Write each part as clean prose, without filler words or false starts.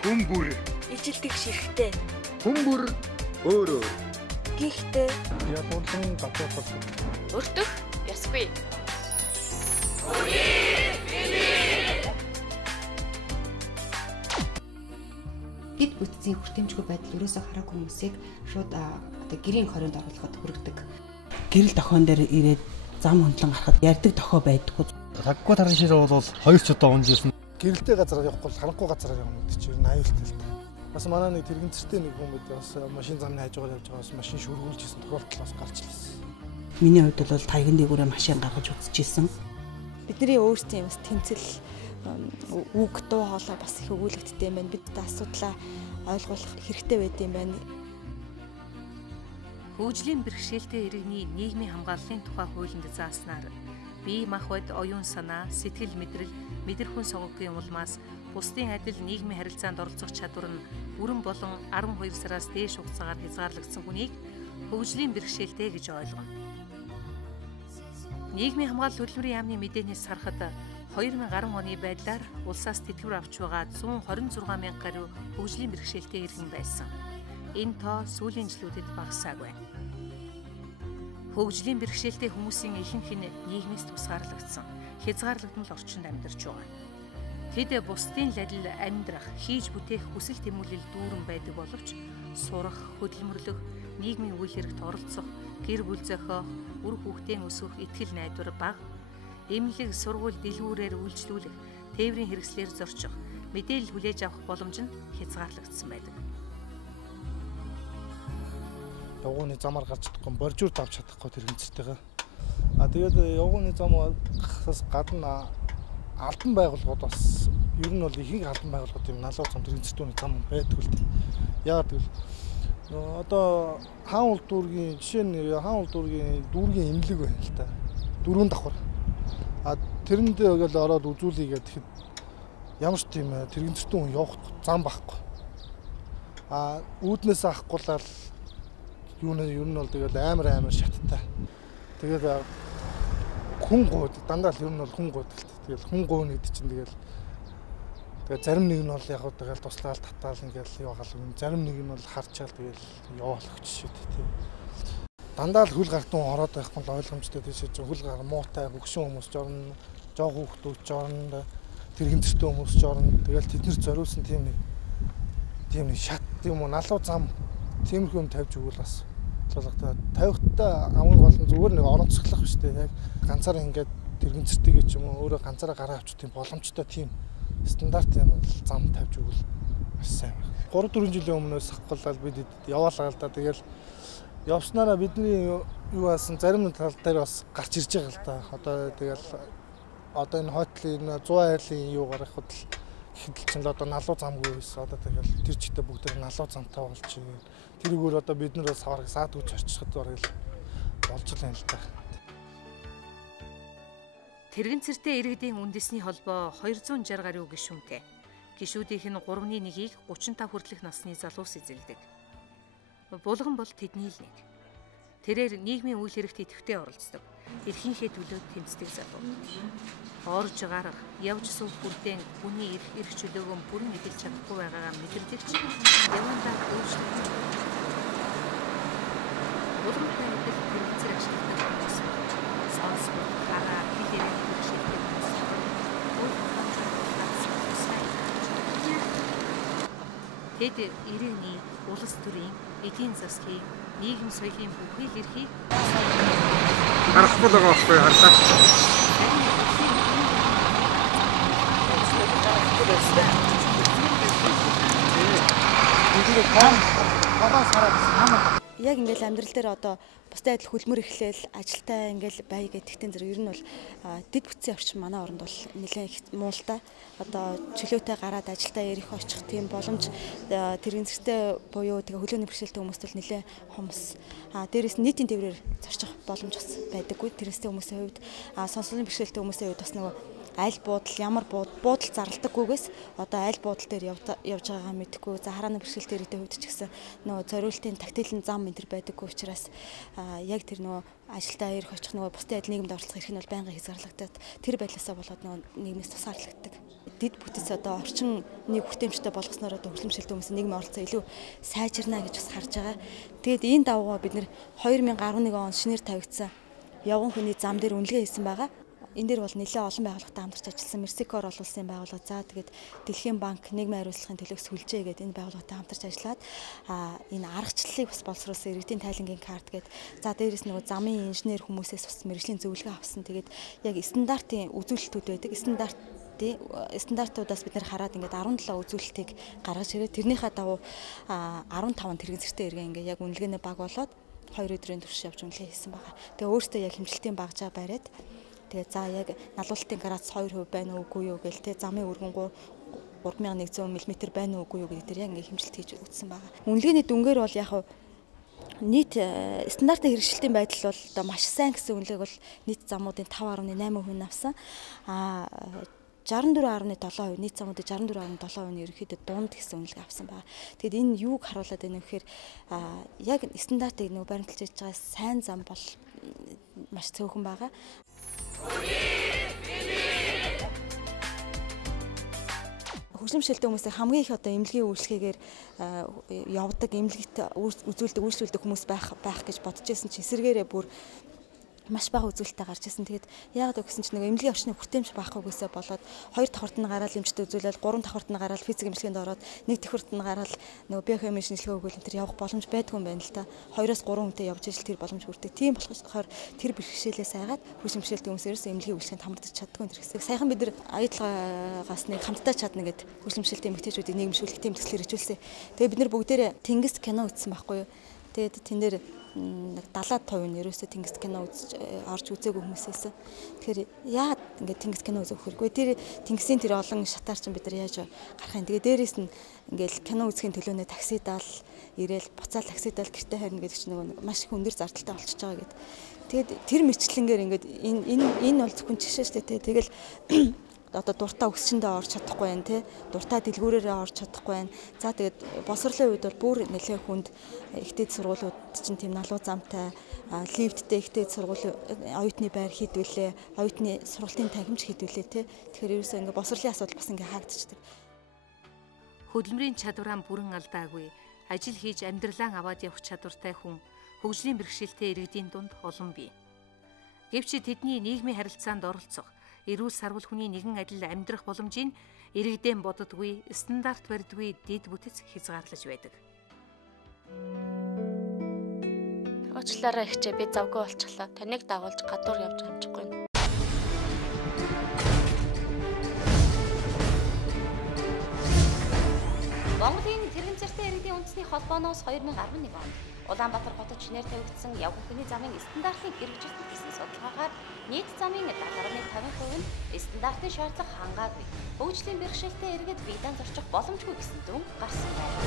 Хүмбүр. Ижилдэг ширхтээ. Хүмбүр өөрөө. Гихтээ. Ядуулан гадуур болсон. Өртөх ясгүй. Дэд бүтцийн хүртээмжгүй байдал ерөөсөө хараагүй хүмүүсийг шууд одоо гэрийн хорионд оруулахад хүргэдэг. Гэрэл дохион дээр ирээд зам хөндлөн гарахад ярддаг дохио байдаггүй. Таггүй таран ширээ бол 2 ч удаа унжсэн. Гэрэлтэй газараар явахгүй харанхуй газараар явна гэдэг чинь аюултай л та. Бас манай нэг тэрэгцэртэй нэг хүн мэд бас машин замны хажуугаар явж байгаа бас машин шүргүүлжсэн тохиолдол бас гарч ирсэн. Миний хувьд бол тайган дээгүүрээ машин гаргаж үзчихсэн. Бидний өөрсдийн бас тэмцэл үг дуу хоолой бас их өгүүлэгддэг юм байна. Бид асуудлаа ойлгох хэрэгтэй байд юм байна. Хөгжлийн бэрхшээлтэй иргэний нийгмийн хамгааллын тухай хуулинд зааснаар бие махбод оюун санаа, сэтгэл мэдрэл, мэдрэхүйн согоггийн улмаас бусдын адил нийгмийн харилцаанд оролцох чадвар нь бүрэн болон 12 сараас дээш хугацаагаар хязгаарлагдсан хүнийг хөгжлийн бэрхшээлтэй гэж ойлгоно. Нийгмийн хамгаалал хөтөлмөрийн яамны мэдээнээс харахад 2010 оны байдлаар улсаас тэтгэвэр авч байгаа 126 мянга гаруй хөгжлийн бэрхшээлтэй иргэн байсан. Энэ тоо сүүлийн жилүүдэд багасаагүй. Хөгжлийн бэрхшээлтэй хүмүүсийн ихэнх нь нийгмээс тусгаарлагдсан, хязгаарлагдмал орчинд амьдарч байгаа. Тэд бусдын ладил амьдрах, хийж бүтээх хүсэл тэмүүлэл дүүрэн байдаг боловч сурах, хөдөлмөрлөх, нийгмийн үйл хэрэгт оролцох, гэр бүл зохиох, үр хүүхдийн өсгөх итгэл найдвар бага, эмнэлэг, сургууль, дэлгүүрээр үйлчлүүлэх, тээврийн хэрэгслээр зорчих, мэдээлэл хүлээж авах боломжинд хязгаарлагдсан байдаг. Явгууны замаар гарч чадахгүй, боржуур давж чадахгүй тэрэгцэртэйгээ. Тэгээд явгууны замаас гадна албан байгууллагууд бас ер нь бол ихэнх албан байгууллагууд юм налуу зам тэрэгцэртүүний зам байдгүй л дээ. Яагаад гэвэл одоо хаан улд дүүргийн жишээ нь хаан улд дүүргийн эмнэлэг байна л та. Дөрвөн давхар. Тэрэнд ингээл ороод үзүүлийгээд тэгэхэд ямар ч тийм тэрэгцэртэн хүн явах зам байхгүй. Үүднээс авахгүй л юу нь бол тэгэл амар шаттай. Тэгээд хүн гууд дандаа л ер нь бол хүн гууд л тэгэл хүн гуйна гэдэг чинь тэгэл зарим нэг нь бол яг уу тэгэл туслаад татаал ингээл яваал зарим нэг нь бол харчаал тэгэл яваал өгч шít тий. Дандаа л хөл гартун ороод байхгүй л ойлгомжтой тийш хөл гар муутай хөгшин хүмүүс жорно, жоо хүүхдүүд жорно, тэрэгцэртэй хүмүүс жорно. Тэгэл тэднэр зориулсан тийм нэг шат юм уу налуу зам тиймэрхүү юм тавьж өгвөл бас болготой тавихтай амын гол нь зүгээр нэг оронцоглох биш үү яг ганцаараа ингээд тэрэгцэртэйгээ ч юм уу өөрөө ганцаараа гараа авчих тийм боломжтой тийм стандарт юм зам тавьж өгвөл маш сайн байна. 3-4 жилийн өмнөөс хавхлал бид яваалаа л да. Тэгэл явснараа бидний юу басан зарим тал дээр бас гарч ирж байгаа л да. Одоо энэ хойтлын 100 айлын юу гарах худал ихэд чинь л одоо налуу замгүй байсан. Одоо тэгэл тэр чигтээ бүгд налуу замтай болж байна. Тэрүүгээр одоо бид нар бас аварга саадгүй зорчиход бараг болж байна л да. Тэрэгцэртэй иргэдийн үндэсний холбоо 260 гаруй гишүүнтэй. Гишүүдийнх нь 3-1-ийг 35 хүртэлх насны залуус эзэлдэг. Булган бол тэдний л нэг. Тэрээр нийгмийн үйл хэрэгт идэвхтэй оролцдог. Эрхийнхээ төлөө тэмцдэг залуу. Орж гарах, явж суух бүрдэн хүний эрх чөлөөгөө бүрэн эдэлж чадахгүй байгаагаа мэдэрдэг ч явандаа өөрчлөлт. Булгантай адил тэрэгцэр ашигладаг хүмүүс. Сонсгол, хараа, хэлээр хэрэгшээлтэй хүмүүс. Тэд иргэний, улс төрийн, эдийн засгийн, нийгэм соёлын бүхэл эрхийг Харахгүй л байгаа байхгүй харлаа. Яг ингээл амьдрал дээр одоо бусдад адил хөлмөр эхлээл ажилтаа ингээл бай гэдэгтэн зэрэг ер нь бол дэд бүтцийн орчин манай оронд бол нэлээд их муултай. Одоо чөлөөтэй гараад ажилтаа ярих очих тийм боломж тэрэгцэртэй буюу тэгээ хөлөөний бэрхшээлтэй хүмүүст бол нэлээд хомс. Дээрээс нь нийтийн тээврээр зорчих боломж бас байдаггүй. Тэрэгцэртэй хүмүүсийн хувьд сонсголын бэрхшээлтэй хүмүүсийн хувьд бас нөгөө аль буудал ямар буудал зарлагдаггүйгээс одоо аль буудал дээр явж байгаагаа мэдэхгүй. За харааны бэрхшээлтэй иргэдэд хувьд ч гэсэн нөгөө зориултын тактилын зам энэ төр байдаггүй учраас яг тэр нөгөө ажилдаа ирэх очих нөгөө бусдын адил нийгэмд оролцох эрх нь бол байнгын хязгаарлагдаад тэр байдлаасаа болоод нөгөө нийгмээс тусгаарлагддаг. дэд бүтэц одоо орчин нэг хүртээмжтэй болгосноор одоо хөгжимшилтэй хүмүүсийн нийгмийн оролцоо илүү сайжирна гэж бас харж байгаа. Тэгээд энэ давгаа бид нэр 2011 он шинээр тавигдсан явган хүний зам дээр үнэлгээ хийсэн байгаа. Энэ дээр бол нэлээд олон байгууллагатай хамтарч ажилласан Мерсикор олуулсан байгууллага. За тэгээд Дэлхийн банк нийгмийн хариуцлагын төлөөх сүлжээ гэдэг энэ байгууллагатай хамтарч ажиллаад энэ аргачлалыг бас боловсруулсан иргэдийн тайлангийн карт гэдэг. За дээрээс нөгөө замын инженер хүмүүсээс бас мэргэжлийн зөвлөгөө авсан. Тэгээд яг стандартын үзүүлэлтүүд байдаг. Стандартуудаас бид нэр хараад ингээд 17 үзүүлэлтийг гаргаж ирээ. Тэрнийхээ дагуу 15 тэрэгэн зэртэй иргэн ингээд яг үнэлгээний баг болоод 2 өдрийн турш явж үнэлгээ хийсэн байгаа. Тэгээ өөртөө яг хэмжилтийн багжаа бариад тэгээ за яг налуултын градус 2% байна уугүй юу гээл те замын өргөн 3100 мм байна уугүй юу гэдэг дээр яг ингээд хэмжилт хийж үзсэн байгаа. Үнэлгээний дүнгээр бол яг нийт стандартын хэрэгжилтийн байдал бол одоо маш сайн гэсэн үнэлгээг бол нийт замуудын 5.8% авсан. 64.7% нийт замуудын 64.7% нь ерөнхийдөө дунд гэсэн үнэлгээ авсан байна. Тэгэд энэ юуг харуулад байна вэ гэхээр яг стандартыг нөгөө баримталж хийж байгаа сайн зам бол маш цөөхөн байгаа. Хөгжимшилтэй хүмүүсийн хамгийн их одоо эмнэлгийн үйлчлэгээр явдаг, эмнэлэгт үйлчлүүлдэг хүмүүс байх гэж бодож байсан чинь эсэргээрээ бүр маш бага үзүүлэлттэй гарч ирсэн. Тэгээд яагаад вэ гэсэн чинь нэг эмнэлгийн орчны хүртээмж байхгүйгээсээ болоод 2 давхарт нь гараад эмчтэй үзүүлэл 3 давхарт нь гараад физик эмчилгээнд ороод 1 давхарт нь гараад нөгөө биохими шинжилгээ өгвөл энэ төр явах боломж байдгүй юм байна л да. 2-оос 3 хүнтэй явж ижил тэр боломж хүрдэг. Тийм болохоор тэр бэрхшээлээс айгаад хөгжимшилтэй хүмүүс ерөөсөө эмнэлгийн үйлчлэгэнд хамтдаж чаддгүй энэ хэрэгсээ. Саяхан бид нар аяатлагаас нэг хамтдаа чадна гэд хөгжимшилтэй эмэгтэйчүүдийн нийгэмшүүлэх тийм төслөөр хичүүлсэн. Тэгээд бид нар бүгдээрээ тэнгис кино үзсэн байхгүй юу. Тэгээд тэн дээр нэг 70% нь ерөөсөө тэнгис кино орж үзээгүй хүмүүсээс. Тэгэхээр яагаад ингээд тэнгис кино үзэх хэрэггүй. Тэр тэнгисийн тэр олон шатаар чинь бид нар яаж гарах юм. Тэгээ дээрээс нь ингээд кино үзэхийн төлөөнөө таксидаал ирээл буцаал таксидаал гэртээ харна гэдэг чинь нөгөө маш их өндөр зардалтай болчихж байгаа гэдэг. Тэгээд тэр мэтчлэнгээр ингээд энэ бол зөвхөн жишээ шүү дээ. Тэгэл одоо дуртай өсчөндөө орж чадахгүй байх тий дуртай дэлгүүрээрээ орж чадахгүй байх. За тэгээд боловсролын үед бол бүр нэлээд хүнд ихтэй сургуулиуд чинь тийм налуу замтай лифттэй ихтэй сургуулийн оюутны байр хийдвүлээ, оюутны сургалтын танхимж хийдвүлээ тий. Тэгэхээр ерөөсөө ингээ боловсролын асуудал бас ингээ хаагдчихдаг. Хөдөлмөрийн чадвараа бүрэн алдаагүй ажил хийж амьдралаа аваад явах чадвартай хүн хөгжлийн бэрхшээлтэй иргэдийн дунд олон бий. Гэвч тэдний нийгмийн харилцаанд оролцох эрүүл сарвал хүний нэгэн адил амьдрах боломжийг иргэдэн боддоггүй, стандарт барьдаггүй дэд бүтэц хязгаарлаж байдаг. Уучлаарай ихчээ би завгүй болчихлоо. Таныг дагуулж гадуур явж хамжихгүй. Монголын тэрэгцэртэй иргэдийн үндэсний холбооноос 2011 онд Улаанбаатар хотод шинээр тавигдсан явган хүний замын стандартыг хэрэгжүүлсэн гэсэн судалгаагаар нийт замын 70.50% нь стандартын шаардлага хангаагүй. Хөгжлийн бэрхшээлтэй иргэд биедан зорчих боломжгүй гэсэн дүн гарсан байна.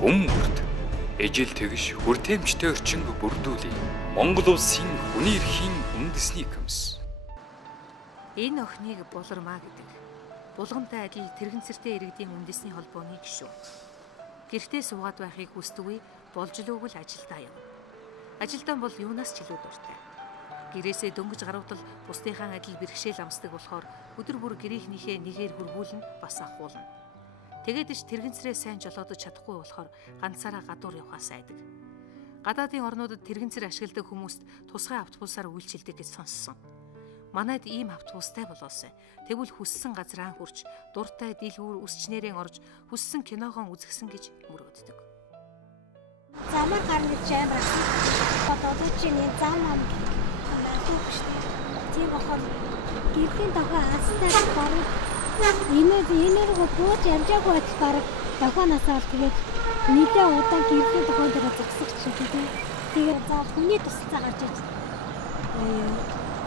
Хүмүүрт ижил тэгш хүртээмжтэй орчин бүрдүүлээ. Монгол улсын хүний эрхийн үндэсний комисс. Энэ охиныг булармаа гэдэг. Булгантай адил тэрэгцэртэй иргэдийн үндэсний холбооны гишүүн. Гэртээ суугаад байхыг хүсдэггүй болж л өгвөл ажилдаа явна. Ажилдан бол юунаас ч илүү дуртай. Гэрээсээ дөнгөж гаруудал бусдынхаа адил бэрхшээл амсдаг болохоор өдөр бүр гэрийнхнийхээ нэгээр хөргүүлнэ бас ахуулна. Тэгээд ич тэрэгцрээ сайн жолоодож чадахгүй болохоор ганцаараа гадуур явхаас айдаг. Гадаадын орнуудад тэрэгцэр ашигладаг хүмүүст тусгай автобусаар үйлчилдэг гэж сонссон. Манайд ийм автобустай болоосай. Тэгвэл хүссэн газраа хурж, дуртай дэлгүүр үсчнэрэн орж, хүссэн киногоо үзгсэн гэж мөрөөддөг. Замаар гарна гэж амар бодоод чинь зам ам наагүй. Тийм болохоор гэрлийн дохоо хастай баруун энээр бууж амжаагүй байх бараг дохооноосоо л тэгээд нийлээ удаан гэрлийн дохоон дээр зогсох чинь тэгээд за хүний тусалцаа гарч иж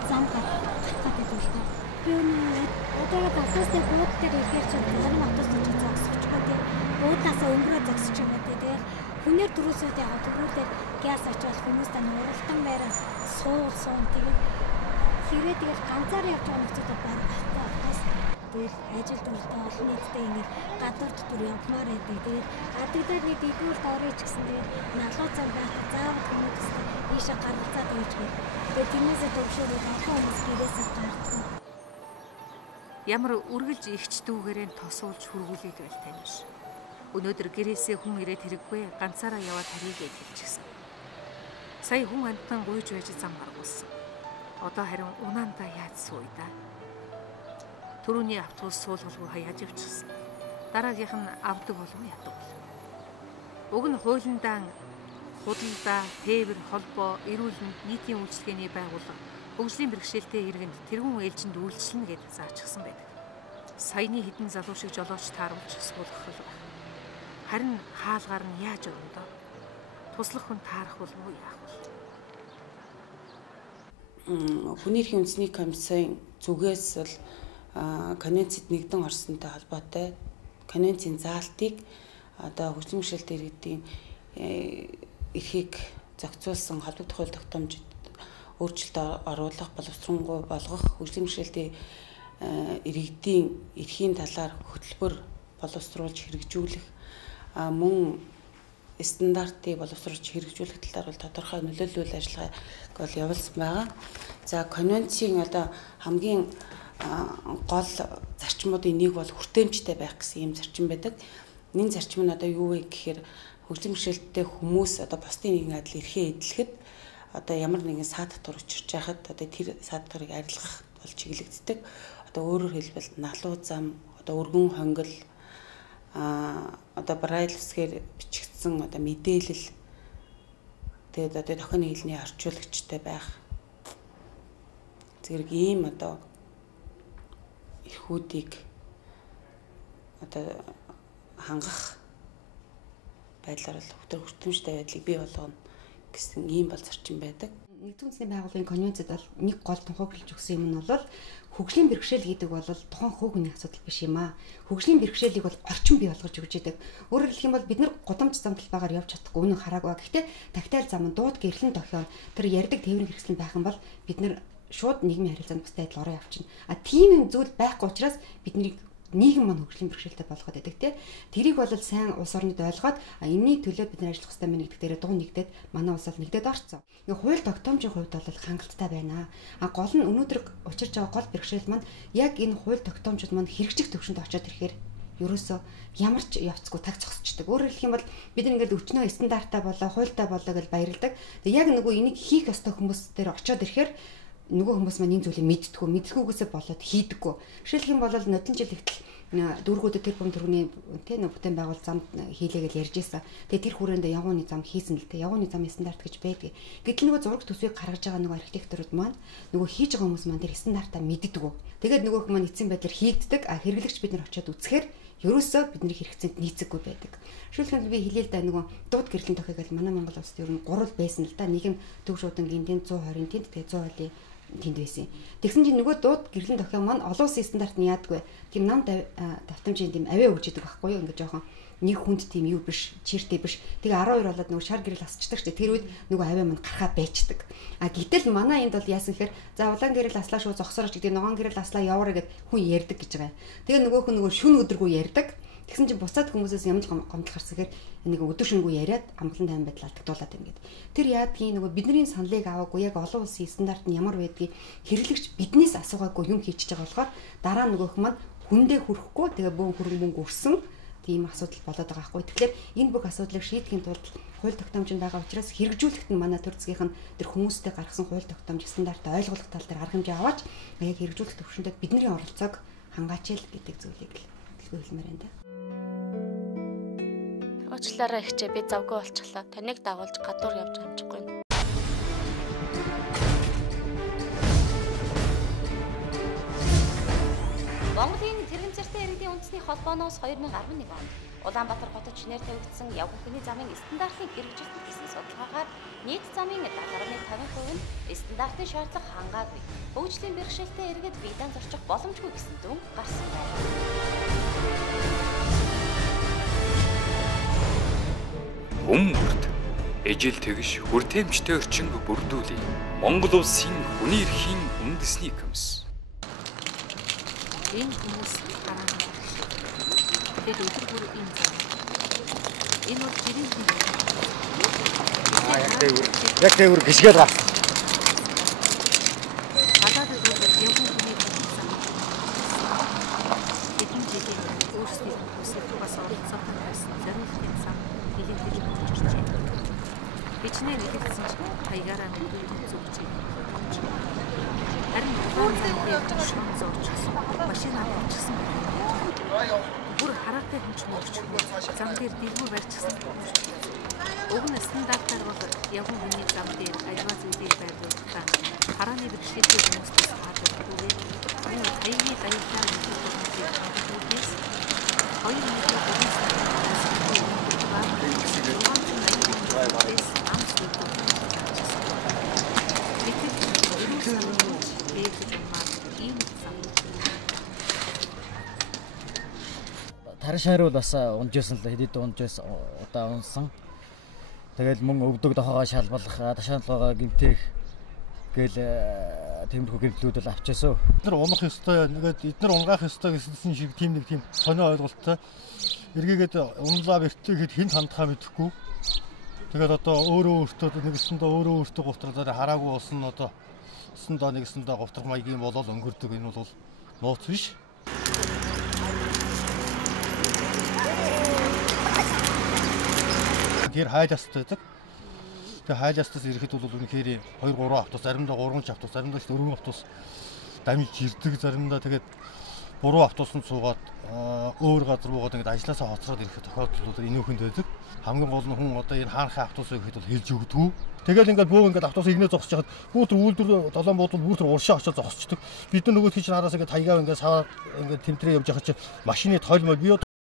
зам гарах гэдэг л та. Би одоо автобусны бууд дээр ихээр чинь зарим автобусд зогсчихгүй тийм буудасаа өнгөрөө зогсож байгаа тийм хүнээр дөрөөсөө яг дөрүүлээ газ очоод хүмүүс тань уралдан байраа суун тэгээд хэрэг тэгэл ганцаар явж байгаа нөхцөлд байна. тэгэл ажил дуртай олон нийтэд ингэ гадуур дотор явмаар байдаг. Тэгээд гадагдар нэг дэдгүүрт орё ч гэсэн тэгээд налуу зам байхад заавал хүмүүс ийшээ гаргацаад байж гээд. Тэгээд тэрнээсээ төвшөөрөд олон хүмүүс гэрээсээ гардаг. Ямар үргэлж ихч дүүгээрээ тосуулж хөргүүлээд байл тань биш. Өнөөдөр гэрээсээ хүн ирээд хэрэггүй ганцаараа яваад харъя гэж хэлчихсэн. Сая хүн амтан гуйж байж зам гаргуулсан. Одоо харин унаандаа яаж сууя да. Төрөний автобус суулгалгүй хаяаж явчихсан. Дараагийнх нь авдаг болов яадаг бол. Уг нь хуулиндаа худалдаа, тээвэр, холбоо, эрүүл мэнд, нийтийн үйлчлэгээний байгууллага, хөгжлийн бэрхшээлтэй иргэнд тэргүүн ээлжинд үйлчлэнэ гэж заачсан байдаг. Саяны хідэн залуу шиг жолооч тааруулж суулгах байна. Харин хаалгаар нь яаж өрөндөө туслах хүн таарах болов уу яах вэ? Хүний эрхийн үндэсний комиссын зүгээс бол конвенцэд нэгдэн орсонтой холбоотой конвенцийн заалтыг одоо хөгжлийн бэрхшээлтэй иргэдийн эрхийг зохицуулсан холбогдох хууль тогтоомжид өөрчлөлт оруулах, боловсронгуй болгох, хөгжлийн бэрхшээлтэй иргэдийн эрхийн талаар хөтөлбөр боловсруулж хэрэгжүүлэх мөн стандартыг боловсруулж хэрэгжүүлэх талаар бол тодорхой нөлөөлөл үйл ажиллагааг бол явуулсан байгаа. За конвенцийн одоо хамгийн гол зарчмуудын нэг бол хүртээмжтэй байх гэсэн юм зарчим байдаг. Энэ зарчим нь одоо юу вэ гэхээр хөгжлийн бэрхшээлтэй хүмүүс одоо бусдын нэгэн адил эрхээ эдлэхэд одоо ямар нэгэн саад татвар учирч байхад одоо тэр саад татварыг арилгах бол чиглэгддэг. Одоо өөрөөр хэлбэл налуу зам, одоо өргөн хонгил одоо braille үсгээр бичигдсэн одоо мэдээлэл тэгээд одоо тохионы хэлний орчуулагчтай байх зэрэг ийм одоо эрхүүдийг одоо хангах байдлаар л хүртээмжтэй байдлыг бий болгоно гэсэн ийм бол зарчим байдаг. Нэгдсэн үндэсний байгууллагын конвенцэд бол нэг гол тунхаглаж өгсөн юм нь бол хөгжлийн бэрхшээл гэдэг бол тухайн хувь хүний асуудал биш юм аа. Хөгжлийн бэрхшээлийг бол орчин бий болгож өгч идэг. Өөрөөр хэлэх юм бол бид нар гудамж зам талбайгаар явж чадахгүй үнэн хараагүй. Гэхдээ тагтайл зам дууд гэрлэн дохион тэр ярддаг тээврийн хэрэгсэл байх юм бол бид нар шууд нийгмийн харилцаанд бусдад адил ороо явчихна. Тийм юм зүйл байхгүй учраас бидний нийгэм маань хөгжлийн бэрхшээлтэй болгоод байдаг тийм. Тэрийг бол сайн улс орнууд ойлгоод энэний төлөө бид нар ажиллах хэрэгтэй мэн гэдэг дээрээ дуу нэгдээд манай улс ол нэгдээд орцсон. Ингээ хууль тогтоомжийн хувьд бол хангалттай байна. Гол нь өнөөдөр учирч байгаа гол бэрхшээл маань яг энэ хууль тогтоомжууд маань хэрэгжих төвшөнд очиод ирэхээр ерөөсөө ямар ч явцгүй таг зогсчдаг. Өөрөөр хэлэх юм бол бид ингээд өчнөө стандартаа болоо, хуультай болоо гэж баярладаг. Тэг яг нөгөө энийг хийх ёстой хүмүүс дээр очиод ирэхээр нөгөө хүмүүс маань энэ зүйлийг мэддэггүйгээсээ болоод хийдэггүй. Жишээлх юм бол нодлон жил ихтэл дүүргүүдэд тэр бүмтөрний тэ бүтээн байгуул замд хийлээгээл ярьж ийсэн. Тэгээ тэр хүрээндээ явгооны зам хийсэн л тэ явгооны замын стандарт гэж байдаг. Гэтэл нөгөө зураг төсвийг гаргаж байгаа нөгөө архитекторууд маань нөгөө хийж байгаа хүмүүс маань тэр стандартаа мэддэггүй. Тэгээд нөгөөх маань эцсийн байдлаар хийгддэг. Хэрэглэгч бид нар очиод үзэхээр ерөөсөө бидний хэрэгцээнд нийцэггүй байдаг. Жишээлбэл би хэлээ л да нөгөө дууд гэрлийн тохиог л манай Монгол улсад ер нь 3 байсан л да. Нэг нь төв шуудангийн 120-ын тэнд тэгээ 100 тэнд байсан. Тэгсэн чинь нөгөө дууд гэрлийн тохиог маань олон улсын стандарт нь яадгүй. Тийм нам давтамжийн тийм авиа өгч идэг байхгүй юу? Ингээ жоохон нэг хүнд тийм юу биш, чиртэй биш. Тэгээ 12 болоод нөгөө шар гэрэл асчдаг ч тэр үед нөгөө авиа маань гарахаа байждаг. Гэтэл манай энд бол яасан гэхээр за улаан гэрэл аслаа шууд зогсоорч гэдэг ногоон гэрэл аслаа яваарэ гэд хүн ярьдаг гэж байгаа. Тэгээ нөгөөх нь нөгөө шүн өдргөө ярьдаг. Тэгсэн чинь буцаад хүмүүсээс ямар гомдол гарсан гэхээр нэг өдөр шөнөгүй яриад амгалан тайван байдал алдагдуулаад байна гэдэг. Тэр яадгийн нөгөө бидний саналыг аваагүй яг олон улсын стандарт нь ямар байдгийг хэрэглэгч биднээс асуугаагүй юм хийчихэж байгаа болохоор дараа нөгөөх маань хүндээ хүрэхгүй тэгээ бөөн хөрөнгө өрсөн тийм асуудал болоод байгаа байхгүй. Тэгэхээр энэ бүх асуудлыг шийдэхин тулд хууль тогтоомжинд байгаа учраас хэрэгжүүлэхэд нь манай төр засгийнх нь тэр хүмүүстэй гаргасан хууль тогтоомж стандартаа ойлгох тал дээр арга хэмжээ аваач яг хэрэгжүүлэх төвшөндөө бидний оролцоог хангаач л гэдэг зүйлийг л хэлмээр байна да. Уучлаарай ихчээ би завгүй болчихлоо. Таныг дагуулж гадуур явж амжихгүй. Монголын тэрэгцэртэй иргэдийн үндэсний холбооноос 2011 онд Улаанбаатар хотод шинээр тавигдсан явган хүний замын стандартын хэрэгжилт гэсэн судалгаагаар нийт замын 70.50% нь стандартын шаардлага хангаагүй. Хөгжлийн бэрхшээлтэй иргэд биедан зорчих боломжгүй гэсэн дүн гарсан байна. Хүмүүрт ижил тэгш хүртээмжтэй орчин бүрдүүлээ. Монгол улсын хүний эрхийн үндэсний комисс. Энэ хүмүүс Тэд өдөр бүр энэ зам. Энэ бол жирийн хүн. Яг тээвэр гიშгэл гав. Гадаад бол явган хүний зам. Эдгээр жилийн өөрсдийн хүсэлтээс оролцоотой байсан зориултын зам хилэнтэй болчихжээ. Бичнээ нэгэлсэн ч хаягаараа мэдүүлэн зүгчээ. Харин улаан замын шон зоочсон машин авчихсан. Бүр хараатай хүч мөрч зам дээр дэлгүүр барьчихсан. Уг нь стандартаар бол явган хүний зам дээр альва зүйлийг байрлуулах харааны бэрхшээлтэй хүмүүстээс хадгалахгүй. Энэ хаягийн даялгаар мэдүүлсэн. Хоёр нийтийн Таршаар бол бас унжсэн л хэдийд унжсэн удаа унсан. Тэгэл мөн өвдөг дохоогоо шалбалах, ташаалгаагаа гимтэх гээл тиймэрхүү гэрэлтүүд л авчаасаа. Эдгээр унах ёстой, нэгэд эдгээр унгаах ёстой гэсэн шиг тийм сонио ойлголттой. Эргээгээд унлаа бэртлэхэд хэн хандхаа мэдэхгүй. Тэгээд одоо өөртөө нэгсэндээ өөртөө гутралаар хараагүй болсон одоо нэгсэндээ гутрах маягийн болол өнгөрдөг. Энэ бол нууц биш. Тэр хайласт байдаг. Тэгээ хайластаас ирэхэд бол үнэхээр 2-3 автобус, заримдаа 3 автобус, заримдаа 4 автобус дамжиж ирдэг, заримдаа тэгээд 3 автобусанд суугаад өөр газар буугаад ингээд ажилласаа хоцроод ирэх тохиолдол инүүхэнд байдаг. Хамгийн гол нь хүн одоо энэ хаанхын автобус гэхэд бол хэлж өгдөггүй. Тэгэл ингээд бөө ингээд автобус игнээ зогсож хахад бүр төр үйлдвэр долоон буудал бүр төр уршаа очоод зогсчдөг. Бид нар нөгөө тийч хараас ингээд хаягаа ингээд саваа ингээд тэмтрээ явж хахад чи машины тойлмол би одоо